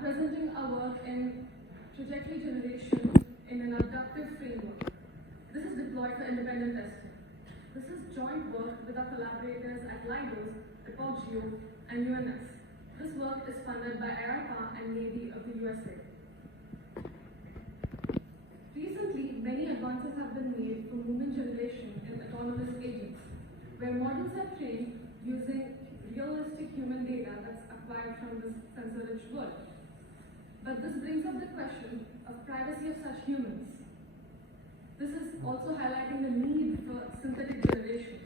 I'm presenting our work in trajectory generation in an abductive framework. This is deployed for independent testing. This is joint work with our collaborators at LIDOS, Abductive, and UNS. This work is funded by ARPA and Navy of the USA. Recently, many advances have been made for movement generation in autonomous agents, where models are trained using realistic human data that's acquired from this sensor-rich world. But this brings up the question of privacy of such humans. This is also highlighting the need for synthetic generation.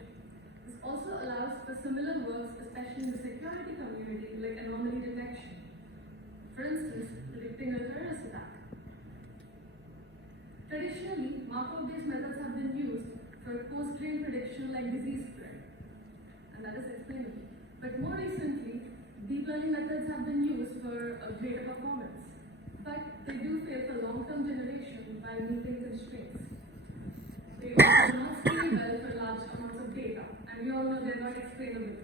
This also allows for similar works, especially in the security community, like anomaly detection. For instance, predicting a terrorist attack. Traditionally, Markov-based methods have been used for post-grain prediction like disease spread, and that is explainable. But more recently, deep learning methods have been used for greater performance, but they do fail for long-term generation by meeting constraints. They also do not scale well for large amounts of data, and we all know they're not explainable.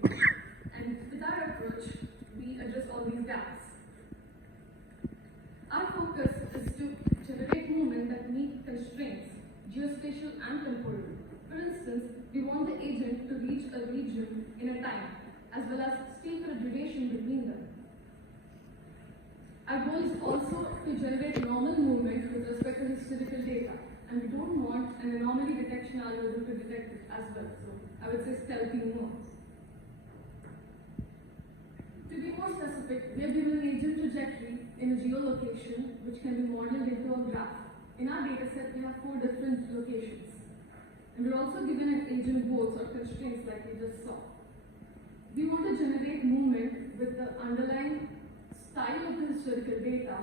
And with our approach, we address all these gaps. Our focus is to generate movement that meet constraints, geospatial and temporal. For instance, we want the agent to reach a region in a time, as well as stay for a duration between them. Our goal is also to generate normal movement with respect to historical data, and we don't want an anomaly detection algorithm to detect it as well, so I would say stealthy more. To be more specific, we have given an agent trajectory in a geolocation, which can be modeled into a graph. In our dataset, we have 4 different locations. And we're also given an agent goals or constraints like we just saw. We want to generate movement with the underlying style of the historical data,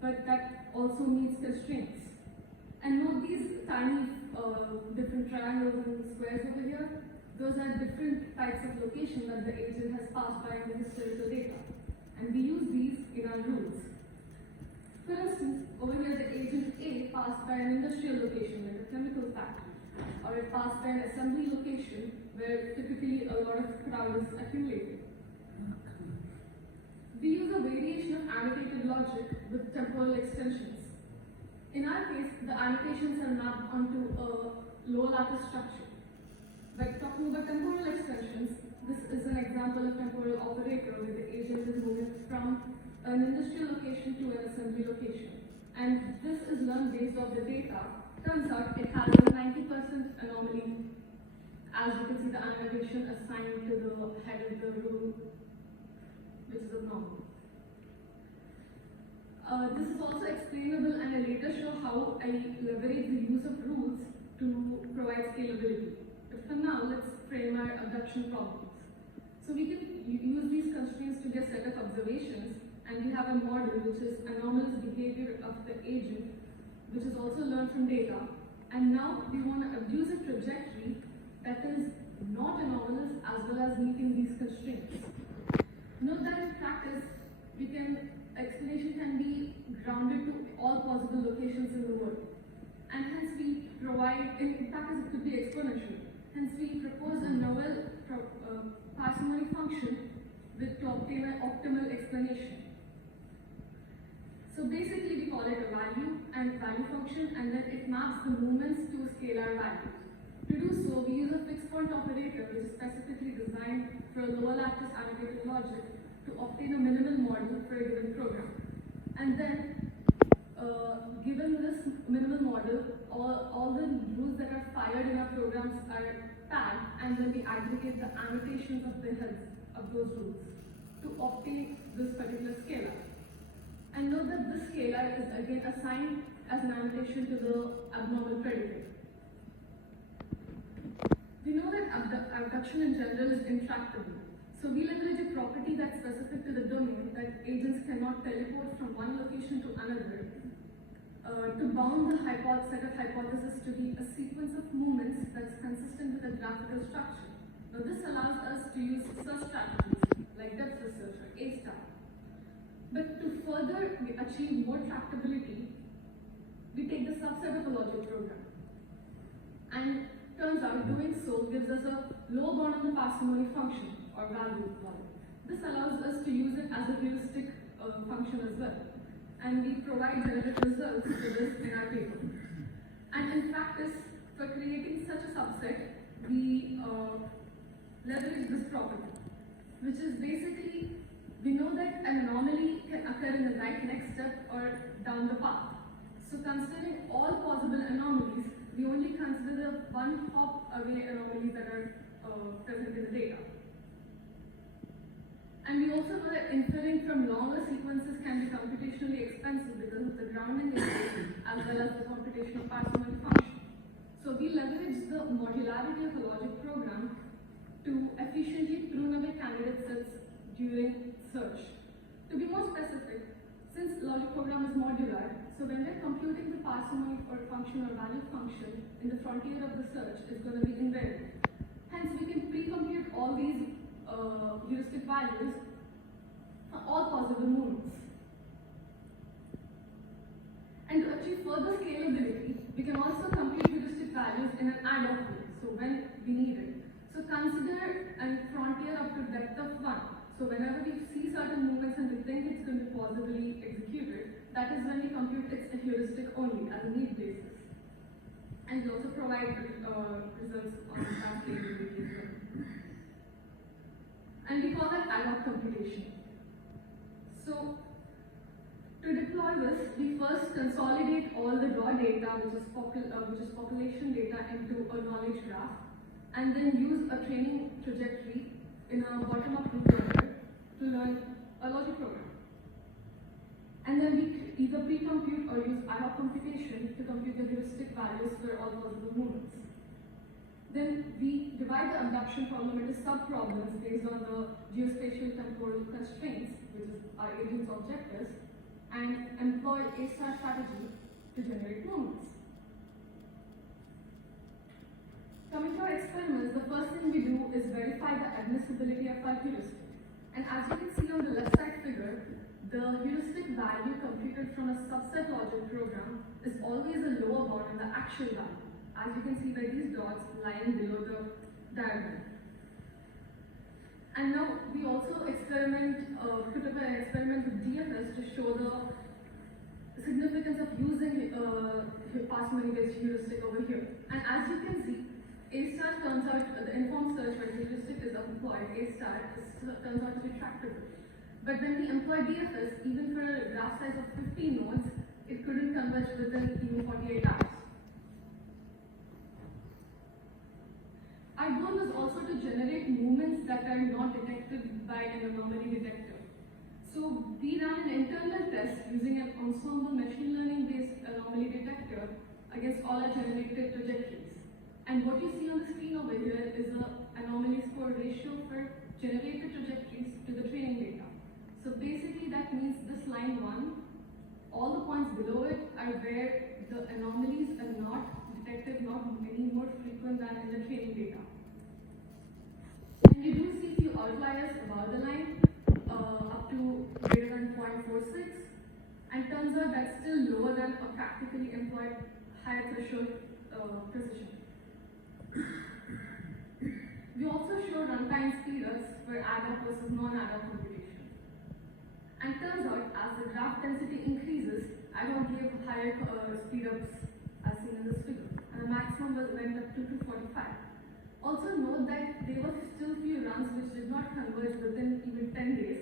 but that also meets constraints. And note these tiny different triangles and squares over here. Those are different types of location that the agent has passed by in the historical data. And we use these in our rules. For instance, over here the agent A passed by an industrial location like a chemical factory, or it passed by an assembly location where typically a lot of crowd is accumulated. We use a variation of annotated logic with temporal extensions. In our case, the annotations are mapped onto a low lattice structure. But talking about temporal extensions, this is an example of temporal operator where the agent is moving from an industrial location to an assembly location. And this is learned based off the data. Turns out it has a 90% anomaly. As you can see, the annotation assigned to the head of the rule, which is abnormal. This is also explainable, and I'll later show how I leverage the use of rules to provide scalability. But for now, let's frame our abduction problems. So we can use these constraints to get a set of observations, and we have a model which is anomalous behavior of the agent, which is also learned from data. And now we want to abuse a trajectory that is not anomalous as well as meeting these constraints. Note that in practice, explanation can be grounded to all possible locations in the world. And hence we provide, in practice it could be exponential. Hence we propose a novel parsimony function to obtain an optimal explanation. So basically we call it a value and value function, and then it maps the movements to scalar values. To do so, we use a fixed point operator which is specifically designed for a lower lattice annotated logic to obtain a minimal model for a given program. And then, given this minimal model, all the rules that are fired in our programs are tagged, and then we aggregate the annotations of the heads of those rules to obtain this particular scalar. And note that this scalar is again assigned as an annotation to the abnormal predicate. We know that abduction in general is intractable. So we leverage a property that's specific to the domain that agents cannot teleport from one location to another to bound the set of hypotheses to be a sequence of movements that's consistent with a graphical structure. Now this allows us to use search strategies like depth research or A-star. But to further achieve more tractability, we take the subset of a logic program. And turns out doing so gives us a low bound on the parsimony function or value model. This allows us to use it as a heuristic function. function as well. And we provide generic results for this in our paper. And in practice, for creating such a subset, we leverage this property, which is basically, we know that an anomaly can occur in the right next step or down the path. So considering all possible anomalies, we only consider the one hop away anomalies that are present in the data. And we also know that inferring from longer sequences can be computationally expensive because of the grounding issue as well as the computational parsimony function. So we leverage the modularity of a logic program to efficiently prune away candidate sets during search. To be more specific, since logic program is modular, so when we're computing the parsimony or function or value function in the frontier of the search, it's going to be invariant. Hence, we can pre-compute all these heuristic values for all possible movements. And to achieve further scalability, we can also compute heuristic values in an ad hoc way, so when we need it. So consider a frontier up to depth of 1. So whenever we see certain movements and we think it's going to be plausibly executed, that is when we compute its heuristic only as a need basis. And we also provide results on that scalability as well. And we call that ad hoc computation. So to deploy this, we first consolidate all the raw data, which is population data, into a knowledge graph, and then use a training trajectory in a bottom-up root order to learn a logic program. And then we either pre-compute or use ad hoc computation to compute the heuristic values for all possible movements. Then we divide the abduction problem into sub-problems based on the geospatial temporal constraints, which is our agent's objectives, and employ A-star strategy to generate movements. Coming to our experiments, the first thing we do is verify the admissibility of our heuristic. And as you can see on the left side figure, the heuristic value computed from a subset logic program is always a lower bound than the actual value, as you can see by these dots lying below the diagram. And now we also put up an experiment with DFS to show the significance of using parsimony-based heuristic over here. And as you can see, A-star turns out, the informed search where heuristic is employed, A-star turns out to be tractable. But when we employ DFS, even for a graph size of 15 nodes, it couldn't converge within even 48 hours. Our goal is also to generate movements that are not detected by an anomaly detector. So we ran an internal test using an ensemble machine learning-based anomaly detector against all our generated trajectories. And what you see on the screen over here is the anomaly score ratio for generated trajectories to the training data. So basically that means this line 1, all the points below it are where the anomalies are not detected, not any more frequent than in the training data. And you do see few outliers above the line, up to greater than 0.46, and turns out that's still lower than a practically employed higher threshold precision. We also show runtime speedups for ad hoc versus non-ad hoc computation. And turns out, as the graph density increases, ad hoc gave higher speedups as seen in this figure, and the maximum went up to 245. Also note that there were still few runs which did not converge within even 10 days,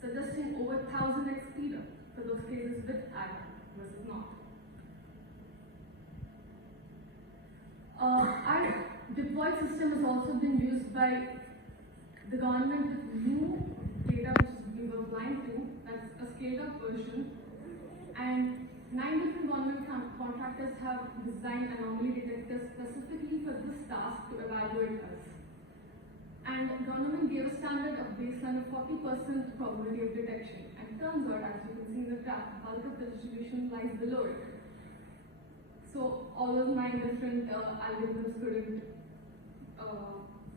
suggesting over 1000x speedup for those cases with ad hoc versus not. Our deployed system has also been used by the government with new data which we were blind to, that's a scaled up version, and 9 different government contractors have designed anomaly detectors specifically for this task to evaluate us. And government gave a standard of baseline of 40% probability of detection, and turns out, as you can see in the graph, bulk of the distribution lies below it. So all those 9 different algorithms couldn't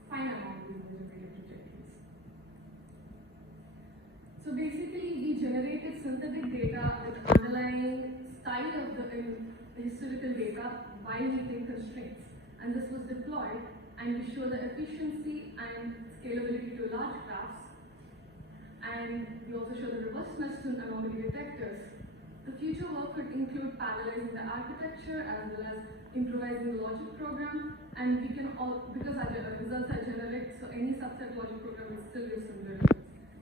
find anomalies in the generated trajectories. So basically, we generated synthetic data with underlying style of the historical data while meeting constraints. And this was deployed, and we show the efficiency and scalability to large graphs. And we also show the reverse Meston anomaly detection include parallelizing the architecture as well as improvising the logic program. And we can all, because our results are generic, so any subset logic program will still give similar results.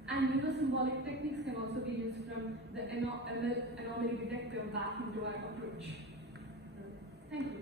And neuro symbolic techniques can also be used from the anomaly detector back into our approach. Thank you.